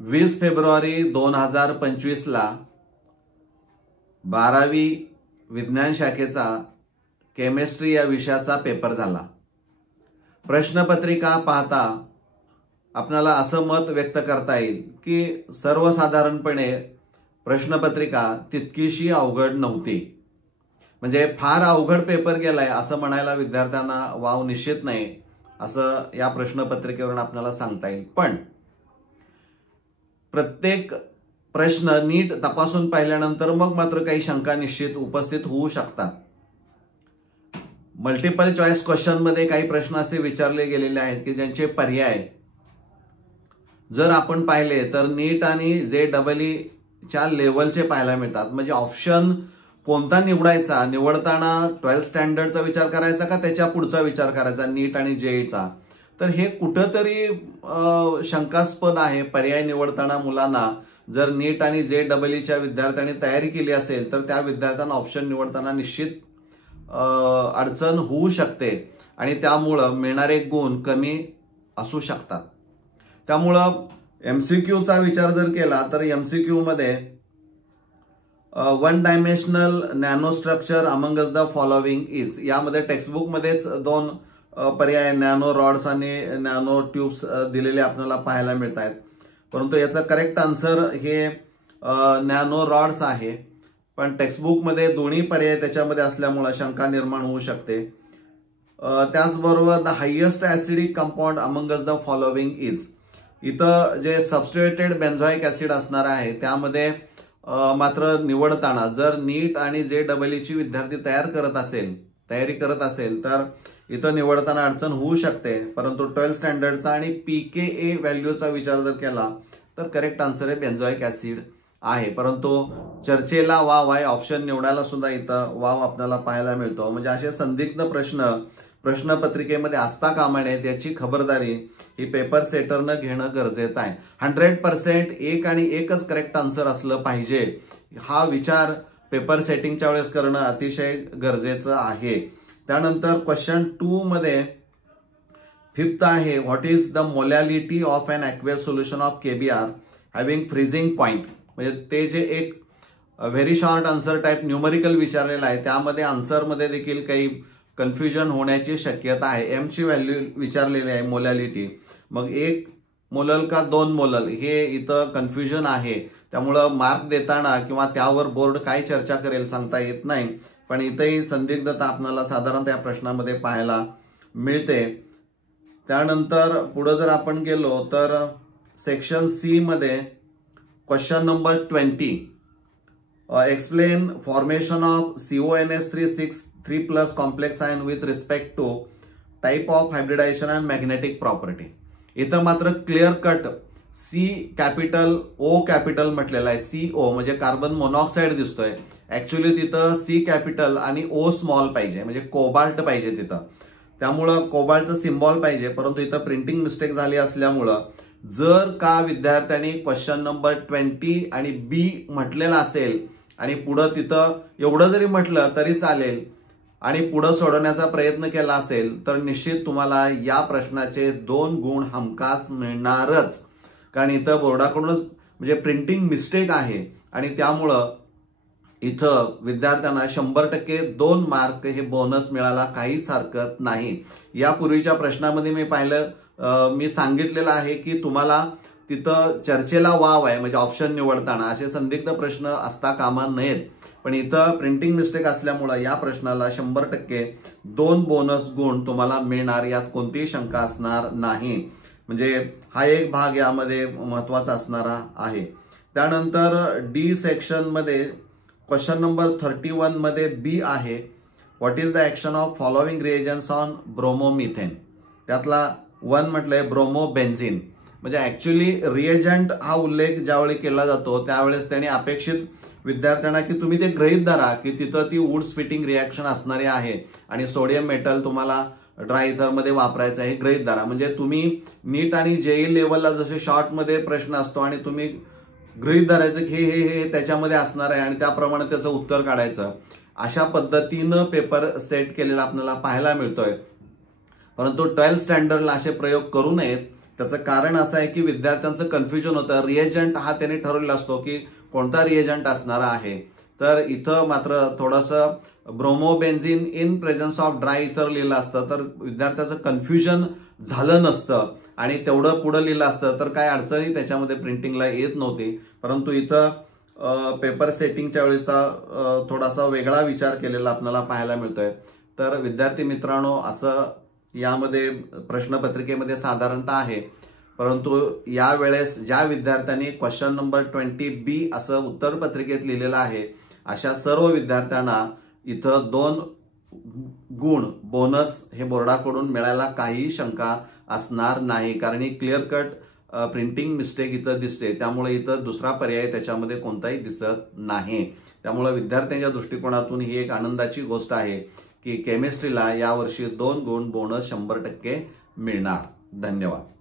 20 February 2025 ला 12वी विज्ञान शाखेचा केमिस्ट्री या विषयाचा पेपर झाला। प्रश्नपत्रिका पाहता आपल्याला असं मत व्यक्त करता येईल की सर्वसाधारणपणे प्रश्नपत्रिका तितकीशी अवघड नव्हती। म्हणजे फार अवघड पेपर गेलाय असं म्हणायला विद्यार्थ्यांना वाव निश्चित नाही असं या प्रश्नपत्रिकेवरून आपल्याला सांगता येईल। पण प्रत्येक प्रश्न नीट तपासून पाहिल्यानंतर मग मात्र काही शंका निश्चित उपस्थित होऊ शकतात। मल्टिपल चॉईस क्वेश्चन मध्ये काही प्रश्न असे विचारले गेलेले आहेत की ज्यांचे पर्याय जर आपण पाहिले तर नीट आणि JEE च्या लेवलचे पाहायला मिळतात। म्हणजे ऑप्शन कोणता निवडायचा, निवडताना 12th स्टँडर्डचा विचार करायचा का त्याच्या पुढचा विचार करायचा, नीट आणि JEEचा, तर हे कुठंतरी शंकास्पद आहे। पर्याय निवडताना मुलांना जर नीट आणि JEEच्या विद्यार्थ्यांनी तयारी केली असेल तर त्या विद्यार्थ्यांना ऑप्शन निवडताना निश्चित अडचण होऊ शकते आणि त्यामुळं मिळणारे गुण कमी असू शकतात। त्यामुळं MCQचा विचार जर केला तर MCQ मध्ये one dimensional nano structure Among Us the following is, यामध्ये टेक्स्टबुक मध्येच दोन पर्याय नॅनो रॉड्स आणि नॅनो ट्यूब्स दिलेले आपल्याला पाहायला मिळत आहेत, परंतु याचा करेक्ट आन्सर हे नॅनो रॉड्स आहे। पण टेक्स्टबुक मध्ये दोन्ही पर्याय त्याच्यामध्ये असल्यामुळे शंका निर्माण होऊ शकते। त्याचबरोबर the highest acidic compound Among Us the following is, इथं जे सबस्टिट्युटेड बेन्झोइक ऍसिड असणार आहे त्यामध्ये मात्र निवडताना जर नीट आणि JEEची विद्यार्थी तयारी करत असेल तर इथं निवडताना अडचण होऊ शकते। परंतु 12th स्टँडर्डचा आणि pKa व्हॅल्यूचा विचार जर केला तर करेक्ट आन्सर आहे बेन्झोइक ऍसिड आहे। परंतु चर्चेला वाव आहे, ऑप्शन निवडायला सुद्धा इथं वाव आपल्याला पाहायला मिळतो। म्हणजे असे संदिग्ध प्रश्न प्रश्नपत्रिकेमध्ये असता कामा नये त्याची खबरदारी ही पेपर सेटरनं घेणं गरजेचं आहे। 100% एक आणि एकच करेक्ट आन्सर असलं पाहिजे हा विचार पेपर सेटिंगच्या वेळेस करणं अतिशय गरजेचं आहे। त्यानंतर क्वेश्चन 2 मध्ये 5th आहे, what is the molality of an aqueous solution of KBr having freezing point. म्हणजे ते जे एक very short answer type numerical विचारलेला आहे त्यामध्ये आन्सर मध्ये देखील काही कन्फ्युजन होण्याची शक्यता आहे। एम ची व्हॅल्यू विचारलेली आहे मोलॅलिटी, मग 1 मोलल का 2 मोलल हे इथं कन्फ्युजन आहे। त्यामुळं मार्क देताना किंवा त्यावर बोर्ड काय चर्चा करेल सांगता येत नाही, पण इथंही संदिग्धता आपल्याला साधारणतः या प्रश्नामध्ये पाहायला मिळते। त्यानंतर पुढे जर आपण गेलो तर सेक्शन C मध्ये question number 20, explain formation of CONS3 complex ion with respect to type of hybridization and magnetic property. इथं मात्र clear cut C capital O capital म्हटलेला आहे। CO म्हणजे कार्बन मोनॉक्साईड दिसतोय, ऍक्च्युअली तिथं C कॅपिटल आणि O small पाहिजे, म्हणजे कोबाल्ट पाहिजे तिथं, त्यामुळं कोबाल्टचं सिम्बॉल पाहिजे। परंतु इथं प्रिंटिंग मिस्टेक झाली असल्यामुळं जर का विद्यार्थ्यांनी क्वेश्चन नंबर 20 आणि B म्हटलेला असेल आणि पुढं तिथं एवढं जरी म्हटलं तरी चालेल आणि पुढं सोडवण्याचा प्रयत्न केला असेल तर निश्चित तुम्हाला या प्रश्नाचे 2 गुण हमखास मिळणारच, कारण इथं बोर्डाकडूनच म्हणजे प्रिंटिंग मिस्टेक आहे आणि त्यामुळं इथं विद्यार्थ्यांना 100% 2 मार्क हे बोनस मिळायला काहीच हरकत नाही। यापूर्वीच्या प्रश्नामध्ये मी सांगितलेलं आहे की तुम्हाला तिथं चर्चेला वाव आहे, म्हणजे ऑप्शन निवडताना असे संदिग्ध प्रश्न असता कामा नयेत, पण इथं प्रिंटिंग मिस्टेक असल्यामुळे या प्रश्नाला 100% 2 बोनस गुण तुम्हाला मिळणार, यात कोणतीही शंका असणार नाही। म्हणजे हा एक भाग यामध्ये महत्वाचा असणारा आहे। त्यानंतर D सेक्शन मध्ये क्वेश्चन नंबर 31 मध्ये B आहे, what is the action of following reagents on bromomethane. त्यातला 1 म्हटलंय ब्रोमोबेन्झिन, म्हणजे ऍक्च्युअली रिएजंट हा उल्लेख ज्यावेळी केला जातो त्यावेळेस त्यांनी अपेक्षित विद्यार्थ्यांना की तुम्ही ते गृहीत धरा की तिथं ती वूड स्प्लिटिंग रिॲक्शन असणारी आहे आणि सोडियम मेटल तुम्हाला ड्राय इथर मध्ये वापरायचं आहे, गृहीत धरा। म्हणजे तुम्ही नीट आणि JEE लेवलला जसे शॉर्ट मध्ये प्रश्न असतो आणि तुम्ही गृहीत धरायचं की हे त्याच्यामध्ये असणार आहे आणि त्याप्रमाणे त्याचं उत्तर काढायचं, अशा पद्धतीनं पेपर सेट केलेला आपल्याला पाहायला मिळतोय। परंतु 12th स्टँडर्डला असे प्रयोग करू नयेत, त्याचं कारण असं आहे की विद्यार्थ्यांचं कन्फ्युजन होतं. रिएजंट हा त्याने ठरवलेला असतो की कोणता रिएजंट असणार आहे. तर इथं मात्र थोडंसं ब्रोमोबेन्झिन इन प्रेझन्स ऑफ ड्राय इथर लिहिलं असतं तर विद्यार्थ्याचं कन्फ्युजन झालं नसतं आणि तेवढं पुढं लिहिलं असतं तर काय अडचणी त्याच्यामध्ये प्रिंटिंगला येत नव्हती. परंतु इथं पेपर सेटिंगच्या वेळेचा थोडासा वेगळा विचार केलेला आपल्याला पाहायला मिळतोय. तर विद्यार्थी मित्रांनो, असं यामध्ये प्रश्नपत्रिकेमध्ये साधारणतः आहे. परंतु यावेळेस ज्या विद्यार्थ्यांनी क्वेश्चन नंबर 20B असं उत्तरपत्रिकेत लिहिलेलं आहे अशा सर्व विद्यार्थ्यांना इथं 2 गुण बोनस हे बोर्डाकडून मिळायला काही शंका असणार नाही. कारण ही क्लिअर कट प्रिंटिंग मिस्टेक इथं दिसते. त्यामुळे इथं दुसरा पर्याय त्याच्यामध्ये कोणताही दिसत नाही. त्यामुळे विद्यार्थ्यांच्या दृष्टिकोनातून ही एक आनंदाची गोष्ट आहे की केमिस्ट्रीला यावर्षी 2 गुण बोनस 100% मिळणार. धन्यवाद.